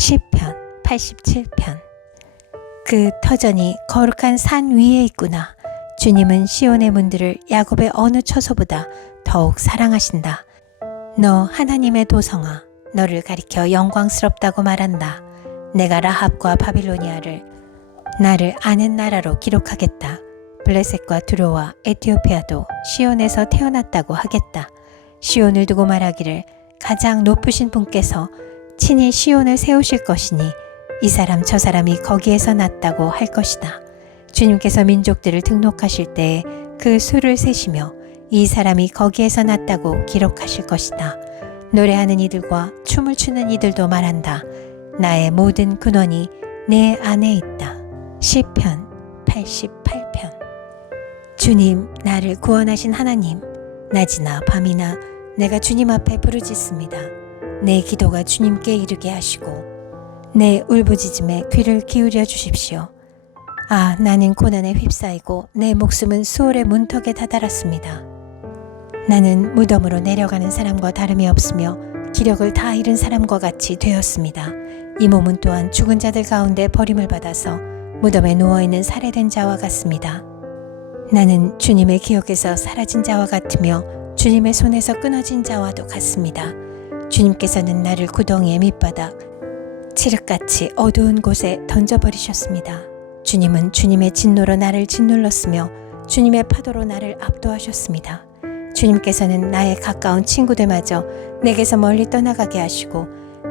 시편 87편. 그 터전이 거룩한 산 위에 있구나. 주님은 시온의 문들을 야곱의 어느 처소보다 더욱 사랑하신다. 너 하나님의 도성아, 너를 가리켜 영광스럽다고 말한다. 내가 라합과 바빌로니아를 나를 아는 나라로 기록하겠다. 블레셋과 두로와 에티오피아도 시온에서 태어났다고 하겠다. 시온을 두고 말하기를 가장 높으신 분께서 친히 시온을 세우실 것이니 이 사람 저 사람이 거기에서 났다고 할 것이다. 주님께서 민족들을 등록하실 때에 그 수를 세시며 이 사람이 거기에서 났다고 기록하실 것이다. 노래하는 이들과 춤을 추는 이들도 말한다. 나의 모든 근원이 내 안에 있다. 시편 88편. 주님, 나를 구원하신 하나님, 낮이나 밤이나 내가 주님 앞에 부르짖습니다. 내 기도가 주님께 이르게 하시고 내 울부짖음에 귀를 기울여 주십시오. 아, 나는 고난에 휩싸이고 내 목숨은 수월의 문턱에 다다랐습니다. 나는 무덤으로 내려가는 사람과 다름이 없으며 기력을 다 잃은 사람과 같이 되었습니다. 이 몸은 또한 죽은 자들 가운데 버림을 받아서 무덤에 누워있는 살해된 자와 같습니다. 나는 주님의 기억에서 사라진 자와 같으며 주님의 손에서 끊어진 자와도 같습니다. 주님께서는 나를 구덩이의 밑바닥, 칠흑같이 어두운 곳에 던져버리셨습니다. 주님은 주님의 진노로 나를 짓눌렀으며 주님의 파도로 나를 압도하셨습니다. 주님께서는 나의 가까운 친구들마저 내게서 멀리 떠나가게 하시고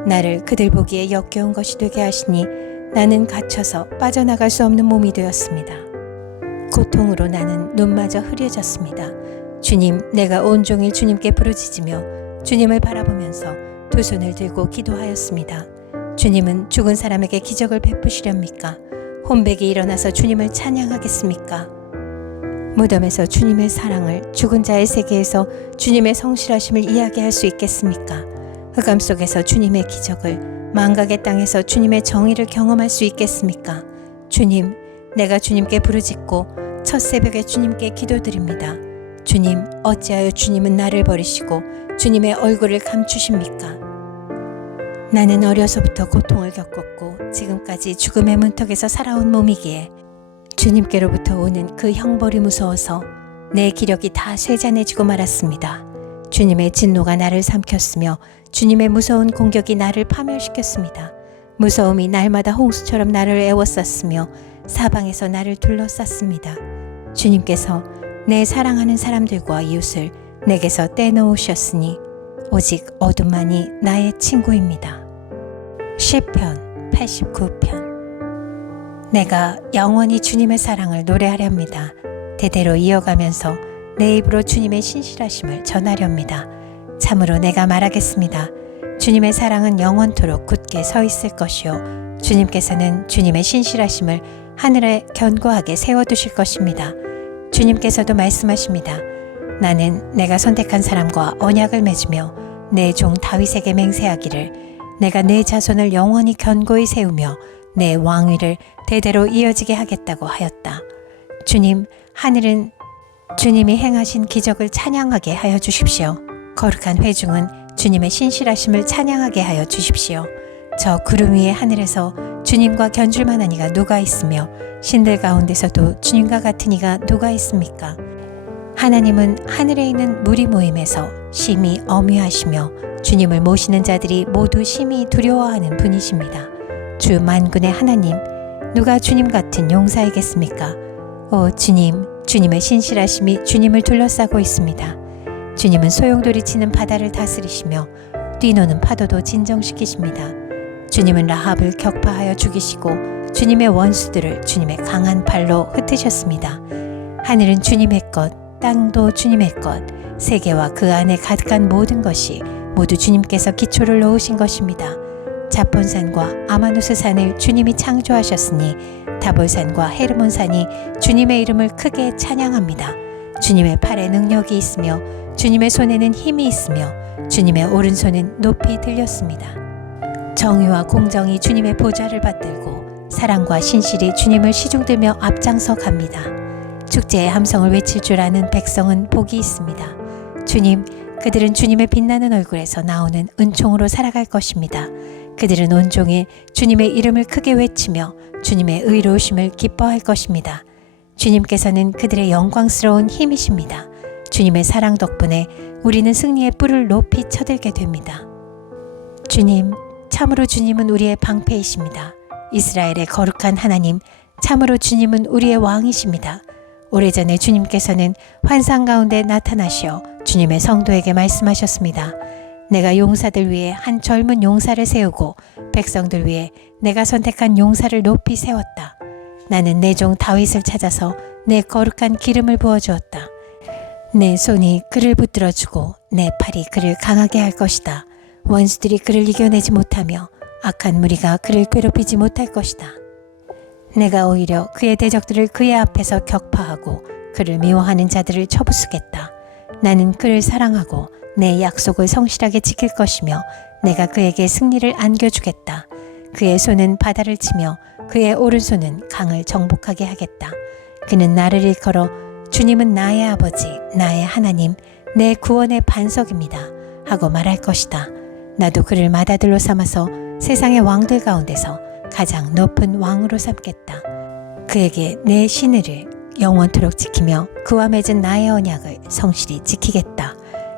나를 그들 보기에 역겨운 것이 되게 하시니 나는 갇혀서 빠져나갈 수 없는 몸이 되었습니다. 고통으로 나는 눈마저 흐려졌습니다. 주님, 내가 온종일 주님께 부르짖으며 주님을 바라보면서 두 손을 들고 기도하였습니다. 주님은 죽은 사람에게 기적을 베푸시렵니까? 혼백이 일어나서 주님을 찬양하겠습니까? 무덤에서 주님의 사랑을, 죽은 자의 세계에서 주님의 성실하심을 이야기할 수 있겠습니까? 흑암 속에서 주님의 기적을, 망각의 땅에서 주님의 정의를 경험할 수 있겠습니까? 주님, 내가 주님께 부르짖고 첫 새벽에 주님께 기도드립니다. 주님, 어찌하여 주님은 나를 버리시고 주님의 얼굴을 감추십니까? 나는 어려서부터 고통을 겪었고 지금까지 죽음의 문턱에서 살아온 몸이기에 주님께로부터 오는 그 형벌이 무서워서 내 기력이 다 쇠잔해지고 말았습니다. 주님의 진노가 나를 삼켰으며 주님의 무서운 공격이 나를 파멸시켰습니다. 무서움이 날마다 홍수처럼 나를 애워쌌으며 사방에서 나를 둘러쌌습니다. 주님께서 내 사랑하는 사람들과 이웃을 내게서 떼놓으셨으니 오직 어둠만이 나의 친구입니다. 시편 89편. 내가 영원히 주님의 사랑을 노래하렵니다. 대대로 이어가면서 내 입으로 주님의 신실하심을 전하렵니다. 참으로 내가 말하겠습니다. 주님의 사랑은 영원토록 굳게 서 있을 것이요 주님께서는 주님의 신실하심을 하늘에 견고하게 세워두실 것입니다. 주님께서도 말씀하십니다. 나는 내가 선택한 사람과 언약을 맺으며 내 종 다윗에게 맹세하기를 내가 내 자손을 영원히 견고히 세우며 내 왕위를 대대로 이어지게 하겠다고 하였다. 주님, 하늘은 주님이 행하신 기적을 찬양하게 하여 주십시오. 거룩한 회중은 주님의 신실하심을 찬양하게 하여 주십시오. 저 구름 위의 하늘에서 주님과 견줄만한 이가 누가 있으며 신들 가운데서도 주님과 같은 이가 누가 있습니까? 하나님은 하늘에 있는 무리 모임에서 심히 엄위하시며 주님을 모시는 자들이 모두 심히 두려워하는 분이십니다. 주 만군의 하나님, 누가 주님 같은 용사이겠습니까? 오 주님, 주님의 신실하심이 주님을 둘러싸고 있습니다. 주님은 소용돌이치는 바다를 다스리시며 뛰노는 파도도 진정시키십니다. 주님은 라합을 격파하여 죽이시고 주님의 원수들을 주님의 강한 발로 흩으셨습니다. 하늘은 주님의 것, 땅도 주님의 것, 세계와 그 안에 가득한 모든 것이 모두 주님께서 기초를 놓으신 것입니다. 자폰산과 아마누스산을 주님이 창조하셨으니 다볼산과 헤르몬산이 주님의 이름을 크게 찬양합니다. 주님의 팔에 능력이 있으며 주님의 손에는 힘이 있으며 주님의 오른손은 높이 들렸습니다. 정의와 공정이 주님의 보좌를 받들고 사랑과 신실이 주님을 시중들며 앞장서 갑니다. 축제의 함성을 외칠 줄 아는 백성은 복이 있습니다. 주님, 그들은 주님의 빛나는 얼굴에서 나오는 은총으로 살아갈 것입니다. 그들은 온종일 주님의 이름을 크게 외치며 주님의 의로우심을 기뻐할 것입니다. 주님께서는 그들의 영광스러운 힘이십니다. 주님의 사랑 덕분에 우리는 승리의 뿔을 높이 쳐들게 됩니다. 주님, 참으로 주님은 우리의 방패이십니다. 이스라엘의 거룩한 하나님, 참으로 주님은 우리의 왕이십니다. 오래전에 주님께서는 환상 가운데 나타나시어 주님의 성도에게 말씀하셨습니다. 내가 용사들 위에 한 젊은 용사를 세우고 백성들 위에 내가 선택한 용사를 높이 세웠다. 나는 내 종 다윗을 찾아서 내 거룩한 기름을 부어주었다. 내 손이 그를 붙들어주고 내 팔이 그를 강하게 할 것이다. 원수들이 그를 이겨내지 못하며 악한 무리가 그를 괴롭히지 못할 것이다. 내가 오히려 그의 대적들을 그의 앞에서 격파하고 그를 미워하는 자들을 쳐부수겠다. 나는 그를 사랑하고 내 약속을 성실하게 지킬 것이며 내가 그에게 승리를 안겨주겠다. 그의 손은 바다를 치며 그의 오른손은 강을 정복하게 하겠다. 그는 나를 일컬어 주님은 나의 아버지, 나의 하나님, 내 구원의 반석입니다 하고 말할 것이다. 나도 그를 맏아들로 삼아서 세상의 왕들 가운데서 가장 높은 왕으로 삼겠다. 그에게 내 신의를 영원토록 지키며 그와 맺은 나의 언약을 성실히 지키겠다.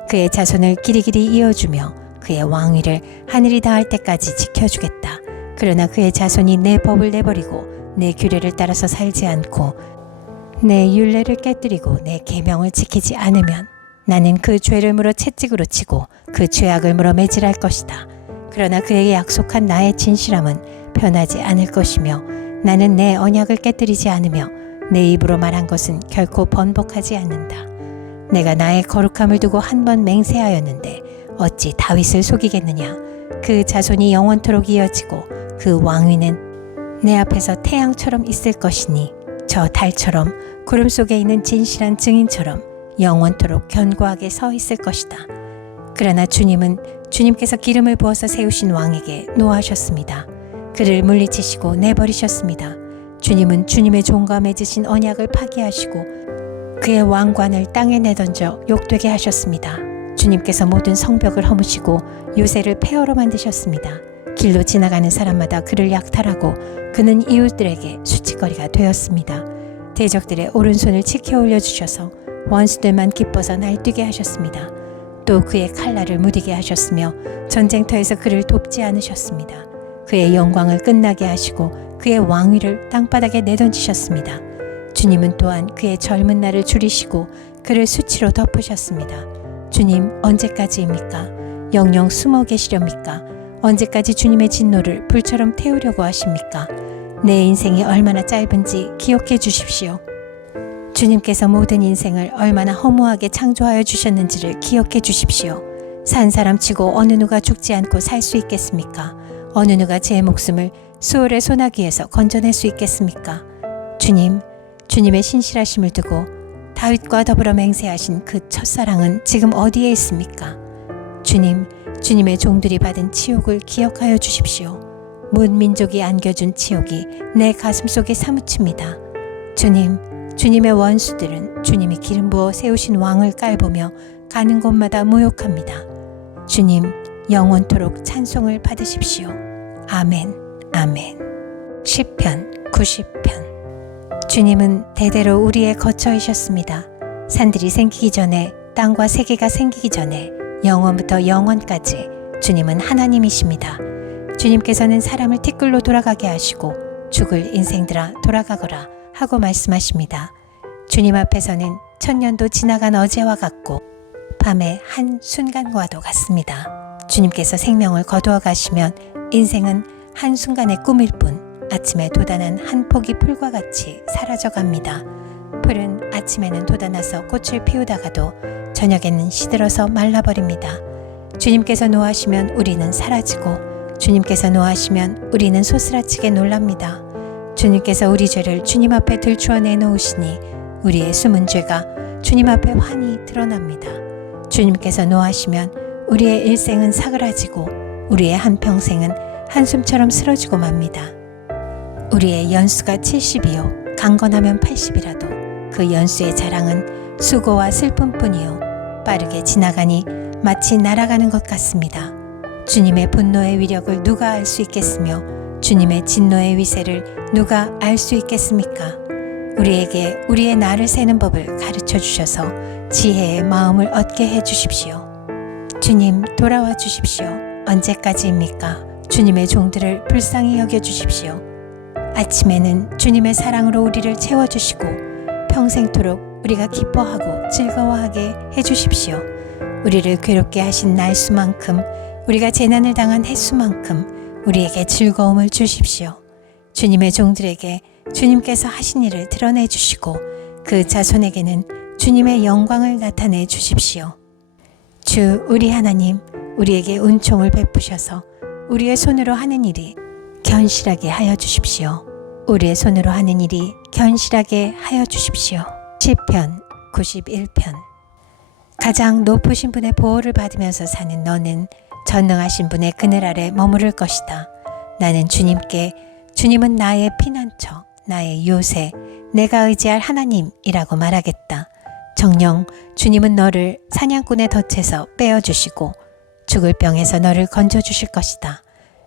그의 자손을 길이길이 이어주며 그의 왕위를 하늘이 닿을 때까지 지켜주겠다. 그러나 그의 자손이 내 법을 내버리고 내 규례를 따라서 살지 않고 내 율례를 깨뜨리고 내 계명을 지키지 않으면 나는 그 죄를 물어 채찍으로 치고 그 죄악을 물어 매질할 것이다. 그러나 그에게 약속한 나의 진실함은 변하지 않을 것이며 나는 내 언약을 깨뜨리지 않으며 내 입으로 말한 것은 결코 번복하지 않는다. 내가 나의 거룩함을 두고 한 번 맹세하였는데 어찌 다윗을 속이겠느냐. 그 자손이 영원토록 이어지고 그 왕위는 내 앞에서 태양처럼 있을 것이니 저 달처럼 구름 속에 있는 진실한 증인처럼 영원토록 견고하게 서 있을 것이다. 그러나 주님은 주님께서 기름을 부어서 세우신 왕에게 노하셨습니다. 그를 물리치시고 내버리셨습니다. 주님은 주님의 종과 맺으신 언약을 파기하시고 그의 왕관을 땅에 내던져 욕되게 하셨습니다. 주님께서 모든 성벽을 허무시고 요새를 폐허로 만드셨습니다. 길로 지나가는 사람마다 그를 약탈하고 그는 이웃들에게 수치거리가 되었습니다. 대적들의 오른손을 치켜 올려주셔서 원수들만 기뻐서 날뛰게 하셨습니다. 또 그의 칼날을 무디게 하셨으며 전쟁터에서 그를 돕지 않으셨습니다. 그의 영광을 끝나게 하시고 그의 왕위를 땅바닥에 내던지셨습니다. 주님은 또한 그의 젊은 날을 줄이시고 그를 수치로 덮으셨습니다. 주님, 언제까지입니까? 영영 숨어 계시렵니까? 언제까지 주님의 진노를 불처럼 태우려고 하십니까? 내 인생이 얼마나 짧은지 기억해 주십시오. 주님께서 모든 인생을 얼마나 허무하게 창조하여 주셨는지를 기억해 주십시오. 산 사람치고 어느 누가 죽지 않고 살 수 있겠습니까? 어느 누가 제 목숨을 수월의 소나기에서 건져낼 수 있겠습니까? 주님, 주님의 신실하심을 두고 다윗과 더불어 맹세하신 그 첫사랑은 지금 어디에 있습니까? 주님, 주님의 종들이 받은 치욕을 기억하여 주십시오. 문 민족이 안겨준 치욕이 내 가슴 속에 사무칩니다. 주님, 주님의 원수들은 주님이 기름 부어 세우신 왕을 깔보며 가는 곳마다 모욕합니다. 주님, 영원토록 찬송을 받으십시오. 아멘, 아멘. 시편 90편. 주님은 대대로 우리의 거처이셨습니다. 산들이 생기기 전에, 땅과 세계가 생기기 전에 영원부터 영원까지 주님은 하나님이십니다. 주님께서는 사람을 티끌로 돌아가게 하시고 죽을 인생들아 돌아가거라 하고 말씀하십니다. 주님 앞에서는 천년도 지나간 어제와 같고 밤의 한 순간과도 같습니다. 주님께서 생명을 거두어 가시면 인생은 한순간의 꿈일 뿐 아침에 돋아난 한 포기 풀과 같이 사라져 갑니다. 풀은 아침에는 돋아나서 꽃을 피우다가도 저녁에는 시들어서 말라버립니다. 주님께서 노하시면 우리는 사라지고 주님께서 노하시면 우리는 소스라치게 놀랍니다. 주님께서 우리 죄를 주님 앞에 들추어 내놓으시니 우리의 숨은 죄가 주님 앞에 환히 드러납니다. 주님께서 노하시면 우리의 일생은 사그라지고 우리의 한평생은 한숨처럼 쓰러지고 맙니다. 우리의 연수가 70이요 강건하면 80이라도 그 연수의 자랑은 수고와 슬픔뿐이요 빠르게 지나가니 마치 날아가는 것 같습니다. 주님의 분노의 위력을 누가 알 수 있겠으며 주님의 진노의 위세를 누가 알 수 있겠습니까? 우리에게 우리의 날을 세는 법을 가르쳐 주셔서 지혜의 마음을 얻게 해 주십시오. 주님, 돌아와 주십시오. 언제까지입니까? 주님의 종들을 불쌍히 여겨 주십시오. 아침에는 주님의 사랑으로 우리를 채워주시고 평생토록 우리가 기뻐하고 즐거워하게 해주십시오. 우리를 괴롭게 하신 날수만큼, 우리가 재난을 당한 횟수만큼 우리에게 즐거움을 주십시오. 주님의 종들에게 주님께서 하신 일을 드러내 주시고 그 자손에게는 주님의 영광을 나타내 주십시오. 주 우리 하나님, 우리에게 은총을 베푸셔서 우리의 손으로 하는 일이 견실하게 하여 주십시오. 우리의 손으로 하는 일이 견실하게 하여 주십시오. 시편 91편. 가장 높으신 분의 보호를 받으면서 사는 너는 전능하신 분의 그늘 아래 머무를 것이다. 나는 주님은 나의 피난처, 나의 요새, 내가 의지할 하나님이라고 말하겠다. 정녕 주님은 너를 사냥꾼의 덫에서 빼어주시고 죽을 병에서 너를 건져주실 것이다.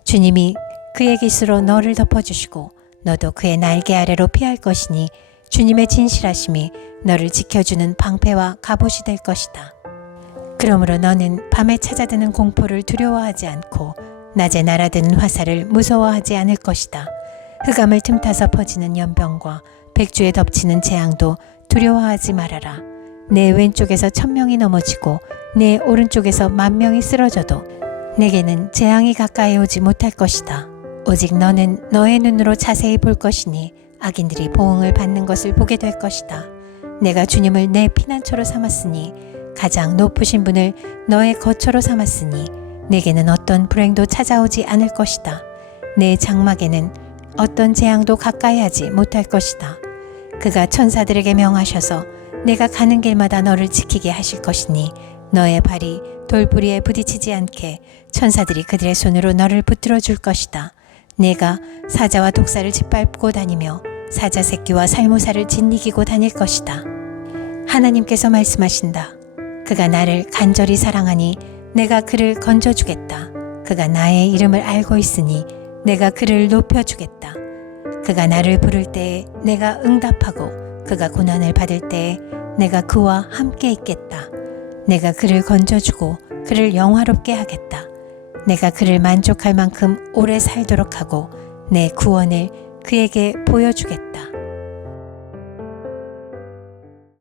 주님이 그의 깃으로 너를 덮어주시고 너도 그의 날개 아래로 피할 것이니 주님의 진실하심이 너를 지켜주는 방패와 갑옷이 될 것이다. 그러므로 너는 밤에 찾아드는 공포를 두려워하지 않고 낮에 날아드는 화살을 무서워하지 않을 것이다. 흑암을 틈타서 퍼지는 연병과 백주에 덮치는 재앙도 두려워하지 말아라. 내 왼쪽에서 1000명이 넘어지고 내 오른쪽에서 10,000명이 쓰러져도 내게는 재앙이 가까이 오지 못할 것이다. 오직 너는 너의 눈으로 자세히 볼 것이니 악인들이 보응을 받는 것을 보게 될 것이다. 내가 주님을 내 피난처로 삼았으니 가장 높으신 분을 너의 거처로 삼았으니 내게는 어떤 불행도 찾아오지 않을 것이다. 내 장막에는 어떤 재앙도 가까이 하지 못할 것이다. 그가 천사들에게 명하셔서 내가 가는 길마다 너를 지키게 하실 것이니 너의 발이 돌부리에 부딪히지 않게 천사들이 그들의 손으로 너를 붙들어 줄 것이다. 내가 사자와 독사를 짓밟고 다니며 사자 새끼와 살모사를 짓이기고 다닐 것이다. 하나님께서 말씀하신다. 그가 나를 간절히 사랑하니 내가 그를 건져주겠다. 그가 나의 이름을 알고 있으니 내가 그를 높여주겠다. 그가 나를 부를 때에 내가 응답하고 그가 고난을 받을 때에 내가 그와 함께 있겠다. 내가 그를 건져주고 그를 영화롭게 하겠다. 내가 그를 만족할 만큼 오래 살도록 하고 내 구원을 그에게 보여주겠다.